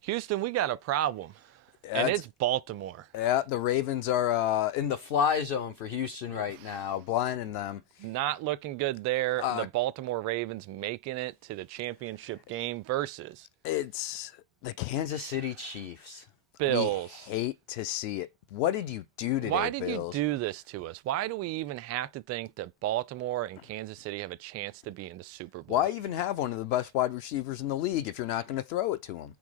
Houston, we got a problem, Yeah, and it's Baltimore. yeah, the Ravens are in the fly zone for Houston right now, blinding them. Not looking good there. The Uh, Baltimore Ravens making it to the championship game versus it's the Kansas City Chiefs. We Bills. hate to see it. What did you do today, Why did you Bills? do this to us? Why do we even have to think that Baltimore and Kansas City have a chance to be in the Super Bowl? Why even have one of the best wide receivers in the league if you're not going to throw it to him?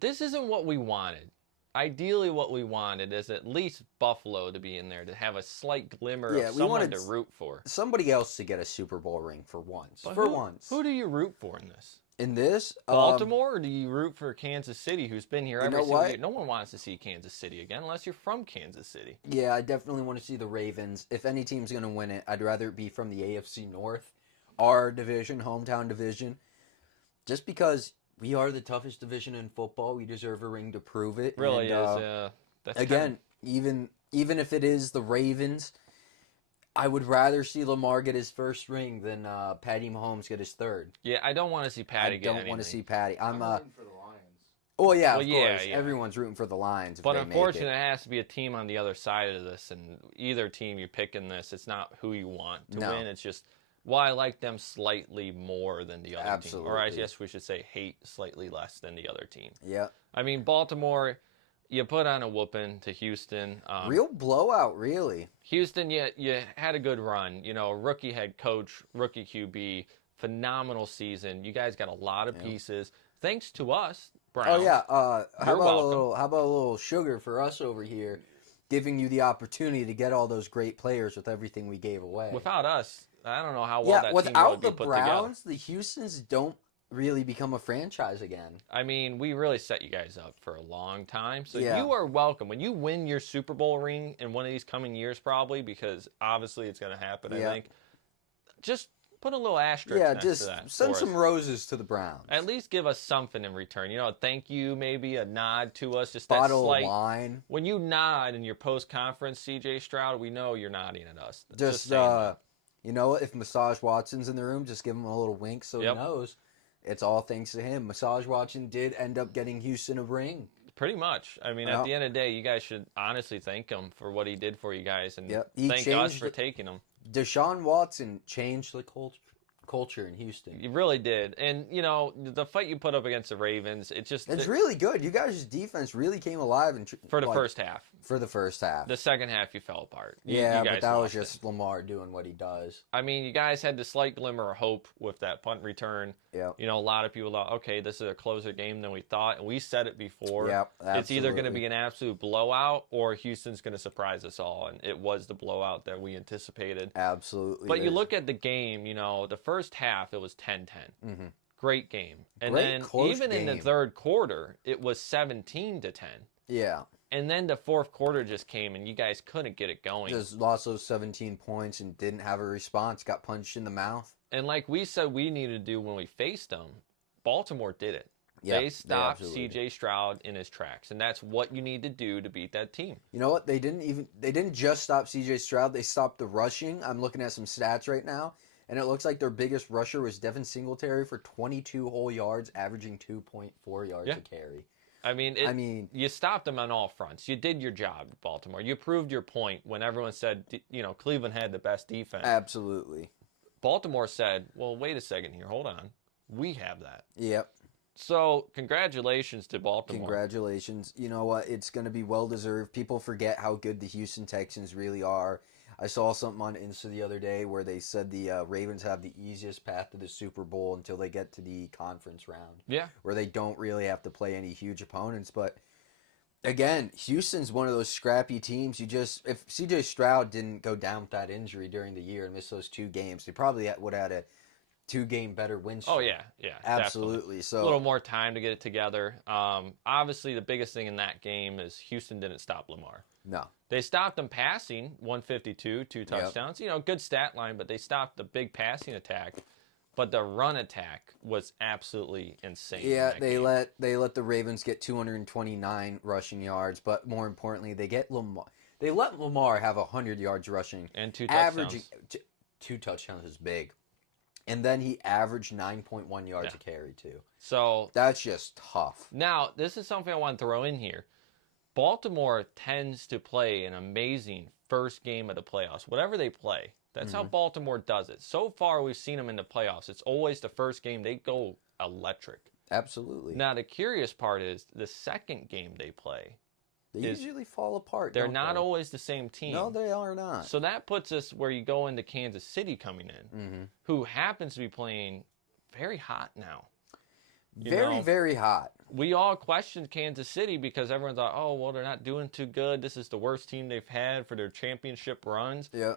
This isn't what we wanted. Ideally, what we wanted is at least Buffalo to be in there, to have a slight glimmer Yeah, of we someone wanted to root for. somebody else to get a Super Bowl ring for once. But For who, once. who do you root for in this? In this, Baltimore, or do you root for Kansas City, who's been here You every know single what? year? No one wants to see Kansas City again unless you're from Kansas City. Yeah, I definitely want to see the Ravens. If any team's going to win it, I'd rather it be from the AFC North, our division, hometown division. Just because we are the toughest division in football, we deserve a ring to prove it. Really And, is. That's again, even if it is the Ravens, I would rather see Lamar get his first ring than Patty Mahomes get his third. yeah, I don't want to see Patty I get don't anything. want to see Patty. I'm rooting for the Lions. Oh yeah, Well, of yeah, course. yeah. Everyone's rooting for the Lions. If But they unfortunately, make it has to be a team on the other side of this, and either team you pick in this, it's not who you want to No. win. It's just, well, I like them slightly more than the other team. Or I Absolutely. guess we should say hate slightly less than the other team. it. Yeah, I mean, Baltimore, you put on a whooping to Houston. real blowout, really. Houston, you had a good run. You know, rookie head coach, rookie QB, phenomenal season. You guys got a lot of pieces. Thanks to us, Browns. Oh yeah. How You're about welcome. a little sugar for us over here, giving you the opportunity to get all those great players with everything we gave away. Without us, I don't know how well yeah, that team without would be the put Browns, together. the Houston's don't really become a franchise again. I mean, we really set you guys up for a long time. So Yeah. you are welcome. When you win your Super Bowl ring in one of these coming years, probably, because obviously it's going to happen, I Yeah. think, just put a little asterisk Yeah, next just to that. send for some us. roses to the Browns. At least give us something in return. You know, thank you, maybe a nod to us. Just that Bottle slight. of wine. When you nod in your post-conference, CJ Stroud, we know you're nodding at us. Just saying that. you know, if Massage Watson's in the room, just give him a little wink so Yep. he knows. It's all thanks to him. Massage Watson did end up getting Houston a ring. Pretty much. I mean, Yeah. at the end of the day, you guys should honestly thank him for what he did for you guys, and Yep. He thank us changed for it. taking him. Deshaun Watson changed the culture in Houston. You really did. And, you know, the fight you put up against the Ravens, it just... It's really good. You guys' defense really came alive for the first half. For the first half. The second half, you fell apart. You Yeah, guys but that was lost it. just Lamar doing what he does. I mean, you guys had the slight glimmer of hope with that punt return. Yep. You know, a lot of people thought, okay, this is a closer game than we thought. And we said it before. Yep, It's either going to absolutely. be an absolute blowout or Houston's going to surprise us all. And it was the blowout that we anticipated. Absolutely. But you look at the game, you know, the first half, it was 10-10. Mm-hmm. Great game. And Great, then close even in the game. third quarter, it was 17-10. Yeah. And then the fourth quarter just came, and you guys couldn't get it going. Just lost those 17 points and didn't have a response. Got punched in the mouth. And like we said we needed to do when we faced them, Baltimore did it. Yeah, They stopped absolutely C.J. Stroud in his tracks, and that's what you need to do to beat that team. You know what? They didn't just stop C.J. Stroud. They stopped the rushing. I'm looking at some stats right now, and it looks like their biggest rusher was Devin Singletary for 22 whole yards, averaging 2.4 yards Yeah. a carry. I mean, you stopped them on all fronts. You did your job, Baltimore. You proved your point when everyone said, you know, Cleveland had the best defense. Absolutely. Baltimore said, well, wait a second here. Hold on. We have that. Yep. So, congratulations to Baltimore. Congratulations. You know what? It's going to be well-deserved. People forget how good the Houston Texans really are. I saw something on Insta the other day where they said the Ravens have the easiest path to the Super Bowl until they get to the conference round. Yeah. Where they don't really have to play any huge opponents. But, again, Houston's one of those scrappy teams. If C.J. Stroud didn't go down with that injury during the year and miss those 2 games, they probably would have had a 2-game better win streak. Oh, yeah. Absolutely. Definitely. So a little more time to get it together. Obviously, the biggest thing in that game is Houston didn't stop Lamar. No. They stopped him passing, 152, 2 touchdowns. You know, good stat line, but they stopped the big passing attack. But the run attack was absolutely insane. in Yeah, that they game. let the Ravens get 229 rushing yards, but more importantly, they let Lamar have 100 yards rushing, And 2 averaging touchdowns. 2 touchdowns is big, And then he averaged 9.1 yards a carry, too. So that's just tough. Now, this is something I want to throw in here. Baltimore tends to play an amazing first game of the playoffs. Whatever they play, that's how Baltimore does it. So far, we've seen them in the playoffs. It's always the first game. They go electric. Absolutely. Now, the curious part is the second game they play. They usually fall apart. They're not always the same team. No, they are not. So that puts us where you go into Kansas City coming in, who happens to be playing very hot now. Very hot. We all questioned Kansas City because everyone thought, oh, well, they're not doing too good. This is the worst team they've had for their championship runs. Yeah.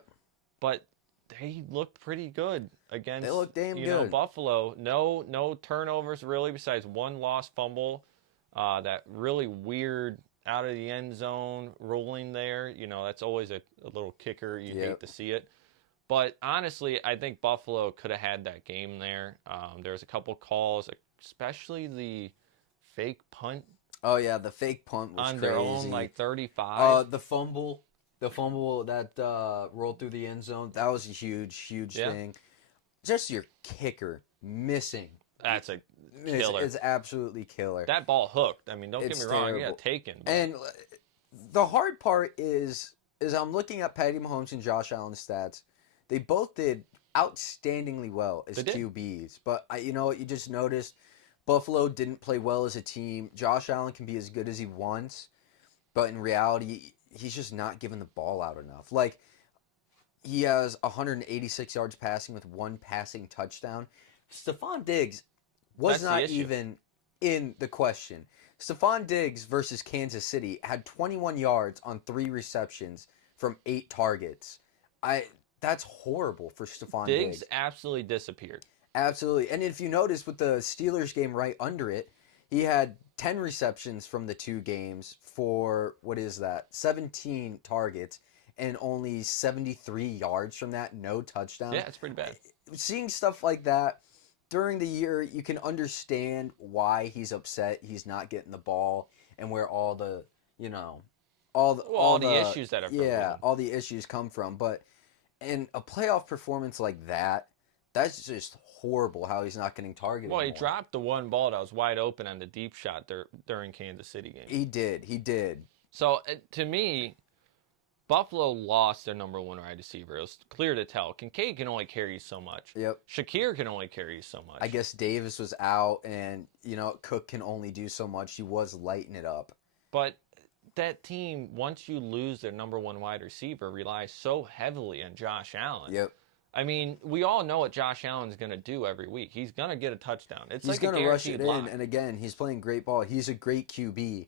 But they looked pretty good against they look damn good. Buffalo. No turnovers really besides one lost fumble. That really weird out of the end zone ruling there. That's always a little kicker. You hate to see it. But honestly, I think Buffalo could have had that game there. There was a couple calls, especially the fake punt. Oh, yeah, the fake punt was on crazy. Their own, 35. The fumble that rolled through the end zone, that was a huge thing. Just your kicker missing. That's a killer. It's absolutely killer. That ball hooked. I mean, don't get me wrong. It got taken. But... And the hard part is I'm looking at Patty Mahomes and Josh Allen's stats. They both did outstandingly well as QBs. But you know what? You just noticed Buffalo didn't play well as a team. Josh Allen can be as good as he wants, but in reality, he's just not giving the ball out enough. Like, he has 186 yards passing with one passing touchdown. Stephon Diggs was not even in the question. Stephon Diggs versus Kansas City had 21 yards on 3 receptions from 8 targets. That's horrible for Stephon Diggs. Diggs absolutely disappeared. Absolutely. And if you notice with the Steelers game right under it, he had 10 receptions from the 2 games for, 17 targets and only 73 yards from that, no touchdowns. Yeah, it's pretty bad. Seeing stuff like that during the year, you can understand why he's upset he's not getting the ball and where all the issues that have all the issues come from. But in a playoff performance like that, that's just horrible how he's not getting targeted. Well, he dropped the one ball that was wide open on the deep shot during Kansas City game. He did. So, to me, Buffalo lost their number 1 wide receiver. It was clear to tell. Kincaid can only carry you so much. Yep. Shakir can only carry you so much. I guess Davis was out, and, Cook can only do so much. He was lighting it up. But that team, once you lose their number 1 wide receiver, relies so heavily on Josh Allen. Yep. I mean, we all know what Josh Allen's going to do every week. He's going to get a touchdown. He's going to rush it block. in, and again, he's playing great ball. He's a great QB,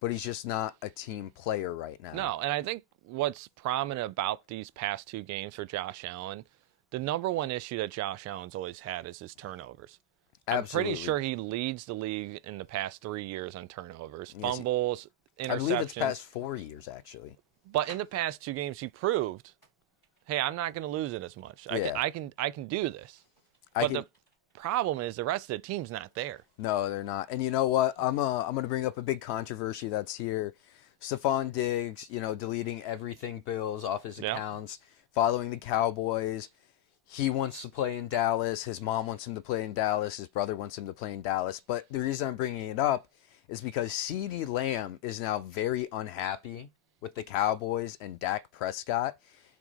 but he's just not a team player right now. No, and I think what's prominent about these past 2 games for Josh Allen, the number 1 issue that Josh Allen's always had is his turnovers. Absolutely. I'm pretty sure he leads the league in the past 3 years on turnovers, fumbles, interceptions. I believe it's past 4 years, actually. But in the past 2 games, he proved, hey, I'm not going to lose it as much. I can do this. But the problem is the rest of the team's not there. No, they're not. And you know what? I'm going to bring up a big controversy that's here. Stephon Diggs, deleting everything Bills off his accounts, following the Cowboys. He wants to play in Dallas. His mom wants him to play in Dallas. His brother wants him to play in Dallas. But the reason I'm bringing it up is because CeeDee Lamb is now very unhappy with the Cowboys and Dak Prescott,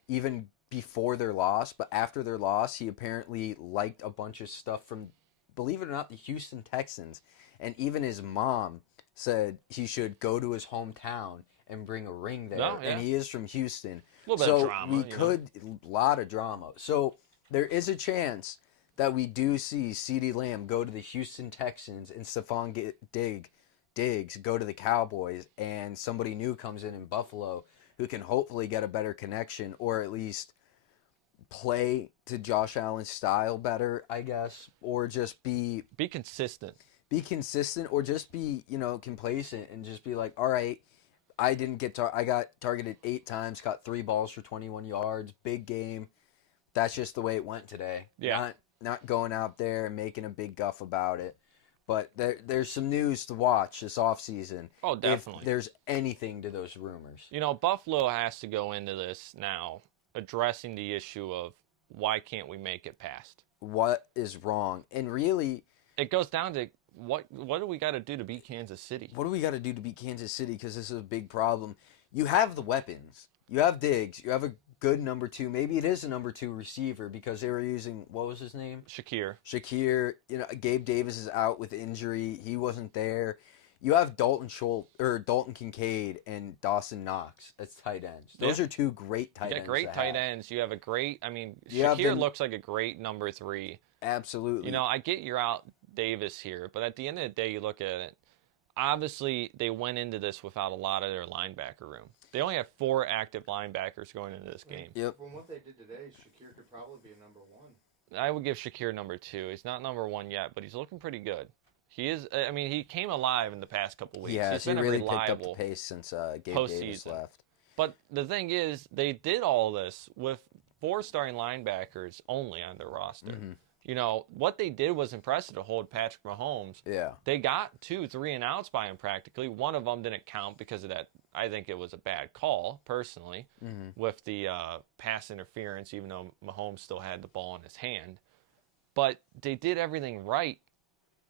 even before their loss. But after their loss, he apparently liked a bunch of stuff from, believe it or not, the Houston Texans. And even his mom said he should go to his hometown and bring a ring there. Oh, yeah. And he is from Houston. A little bit of drama. A lot of drama. So there is a chance that we do see CeeDee Lamb go to the Houston Texans and Stephon Diggs go to the Cowboys, and somebody new comes in Buffalo who can hopefully get a better connection or at least play to Josh Allen's style better, I guess, or just be consistent. Be consistent, or just be, complacent and just be like, all right, I got targeted 8 times, caught 3 balls for 21 yards, big game. That's just the way it went today. Yeah. Not going out there and making a big guff about it. But there's some news to watch this offseason. Oh, definitely. If there's anything to those rumors. Buffalo has to go into this now addressing the issue of why can't we make it past? what is wrong. And really, it goes down to what do we got to do to beat Kansas City? What do we got to do to beat Kansas City? Because this is a big problem. You have the weapons. You have Diggs. You have a good number 2. Maybe it is a number 2 receiver because they were using, what was his name? Shakir. Gabe Davis is out with injury. He wasn't there. You have Dalton Kincaid and Dawson Knox as tight ends. Those are 2 great tight ends. You got great tight ends. You have a great. You Shakir looks like a great number 3. Absolutely. I get you're out Davis here, but at the end of the day, you look at it. Obviously, they went into this without a lot of their linebacker room. They only have 4 active linebackers going into this game. Yep. From what they did today, Shakir could probably be a number 1. I would give Shakir number 2. He's not number 1 yet, but he's looking pretty good. He is. He came alive in the past couple weeks. Yeah, he's been really a reliable picked up the pace since Gabe Davis left. But the thing is, they did all this with 4 starting linebackers only on their roster. Mm-hmm. What they did was impressive to hold Patrick Mahomes. Yeah. They got 2 3-and-outs by him practically. One of them didn't count because of that. I think it was a bad call, personally, with the pass interference, even though Mahomes still had the ball in his hand. But they did everything right.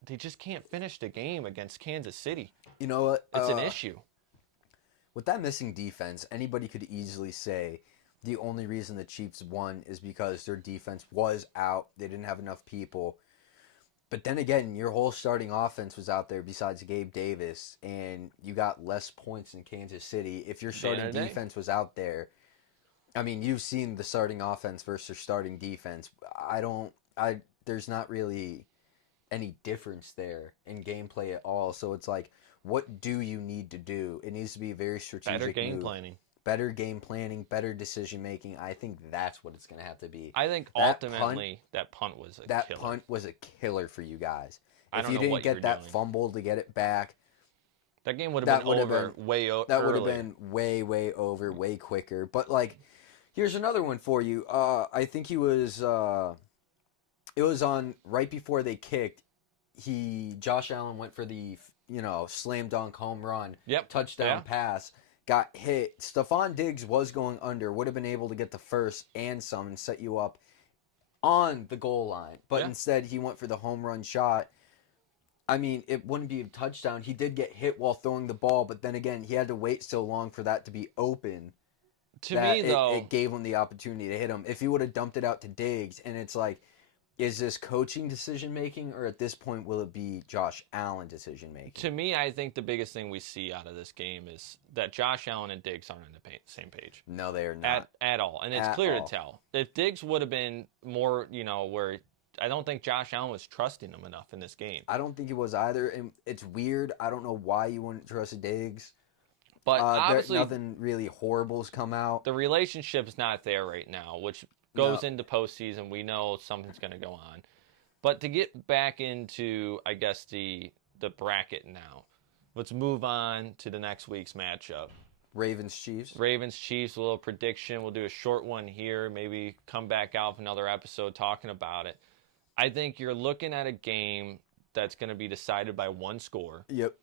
They just can't finish the game against Kansas City. You know what? It's an issue. With that missing defense, anybody could easily say the only reason the Chiefs won is because their defense was out. They didn't have enough people. But then again, your whole starting offense was out there besides Gabe Davis, and you got less points in Kansas City. If your starting defense was out there, you've seen the starting offense versus their starting defense. There's not really any difference there in gameplay at all. So it's like, what do you need to do? It needs to be a very strategic Better game move. planning. Better game planning, better decision making. I think that's what it's going to have to be. I think ultimately that punt was a killer. That punt was a killer for you guys. If you didn't get that fumble to get it back, that game would have been over way early. That would have been way, way over, way quicker. But here's another one for you. I think he was. It was on right before they kicked. Josh Allen went for the slam dunk home run. Yep. Touchdown pass. Got hit. Stephon Diggs was going under. Would have been able to get the first and some and set you up on the goal line. But instead, he went for the home run shot. It wouldn't be a touchdown. He did get hit while throwing the ball, but then again, he had to wait so long for that to be open. To me, though, it gave him the opportunity to hit him. If he would have dumped it out to Diggs, and it's like, is this coaching decision-making, or at this point, will it be Josh Allen decision-making? To me, I think the biggest thing we see out of this game is that Josh Allen and Diggs aren't on the same page. No, they are not. At all. And it's clear to tell. If Diggs would have been more, where I don't think Josh Allen was trusting him enough in this game. I don't think it was either. And it's weird. I don't know why you wouldn't trust Diggs. But obviously, nothing really horrible's come out. The relationship's not there right now, which goes into postseason. We know something's going to go on. But to get back into, I guess, the bracket now, let's move on to the next week's matchup. Ravens-Chiefs, a little prediction. We'll do a short one here, maybe come back out with another episode talking about it. I think you're looking at a game that's going to be decided by one score. Yep.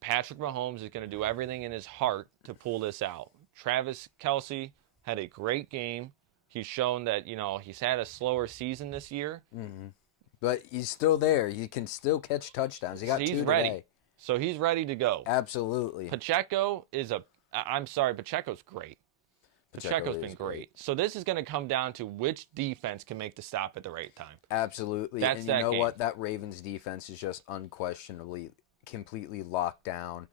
Patrick Mahomes is going to do everything in his heart to pull this out. Travis Kelce had a great game. He's shown that, he's had a slower season this year. Mm-hmm. But he's still there. He can still catch touchdowns. He got 2 today. Ready. So he's ready to go. Absolutely. Pacheco Pacheco's great. Pacheco's been great. So this is going to come down to which defense can make the stop at the right time. Absolutely. That's and you know what? That Ravens defense is just unquestionably completely locked down.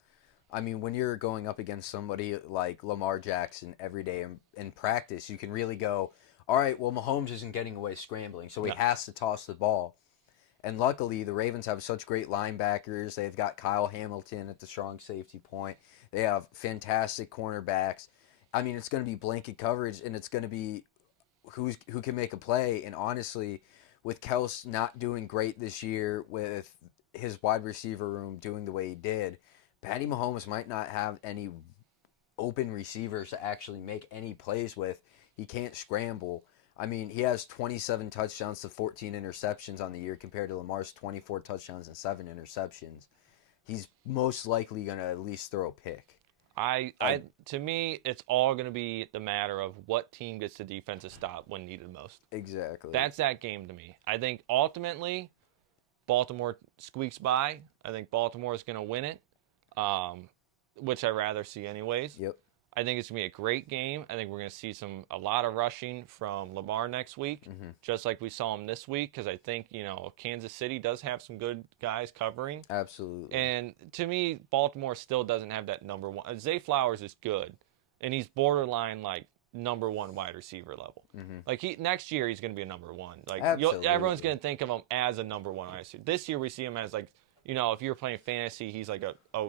When you're going up against somebody like Lamar Jackson every day in practice, you can really go, all right, well, Mahomes isn't getting away scrambling, so he has to toss the ball. And luckily, the Ravens have such great linebackers. They've got Kyle Hamilton at the strong safety point. They have fantastic cornerbacks. It's going to be blanket coverage, and it's going to be who can make a play. And honestly, with Kels not doing great this year, with his wide receiver room doing the way he did, Patty Mahomes might not have any open receivers to actually make any plays with. He can't scramble. He has 27 touchdowns to 14 interceptions on the year compared to Lamar's 24 touchdowns and 7 interceptions. He's most likely going to at least throw a pick. To me, it's all going to be the matter of what team gets the defensive stop when needed most. Exactly. That's that game to me. I think ultimately, Baltimore squeaks by. I think Baltimore is going to win it, which I rather see anyways. Yep. I think it's going to be a great game. I think we're going to see a lot of rushing from Lamar next week, just like we saw him this week, because I think, Kansas City does have some good guys covering. Absolutely. And to me, Baltimore still doesn't have that number one. Zay Flowers is good, and he's borderline, like, number one wide receiver level. Like, next year, he's going to be a number one. Like, everyone's going to think of him as a number one wide receiver. This year, we see him as, like, if you're playing fantasy, he's like a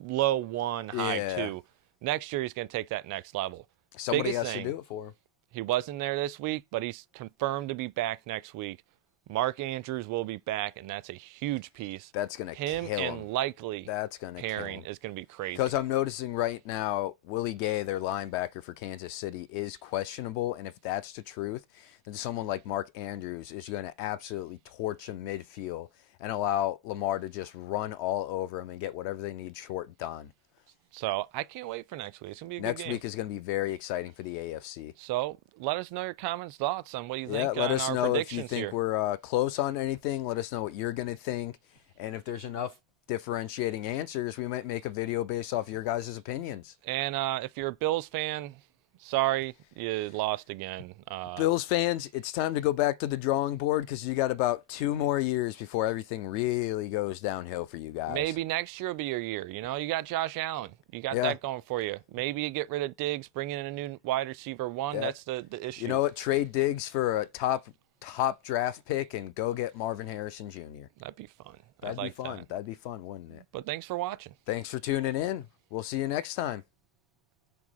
low one, high two. Next year, he's going to take that next level. Somebody has to do it for him. He wasn't there this week, but he's confirmed to be back next week. Mark Andrews will be back, and that's a huge piece. That's going to kill him. And likely that's gonna pairing is going to be crazy. Because I'm noticing right now, Willie Gay, their linebacker for Kansas City, is questionable. And if that's the truth, then someone like Mark Andrews is going to absolutely torch a midfield and allow Lamar to just run all over him and get whatever they need short done. So I can't wait for next week. It's going to be a good game. Next week is going to be very exciting for the AFC. So let us know your comments, thoughts on what you think let on us our know predictions if you think here. we're close on anything. Let us know what you're going to think. And if there's enough differentiating answers, we might make a video based off your guys' opinions. And if you're a Bills fan, sorry you lost again. Bills fans, it's time to go back to the drawing board because you got about 2 more years before everything really goes downhill for you guys. Maybe next year will be your year. You got Josh Allen. You got that going for you. Maybe you get rid of Diggs, bring in a new wide receiver one. Yeah. That's the issue. You know what? Trade Diggs for a top draft pick and go get Marvin Harrison Jr. That'd be fun. That'd be fun, wouldn't it? But thanks for watching. Thanks for tuning in. We'll see you next time.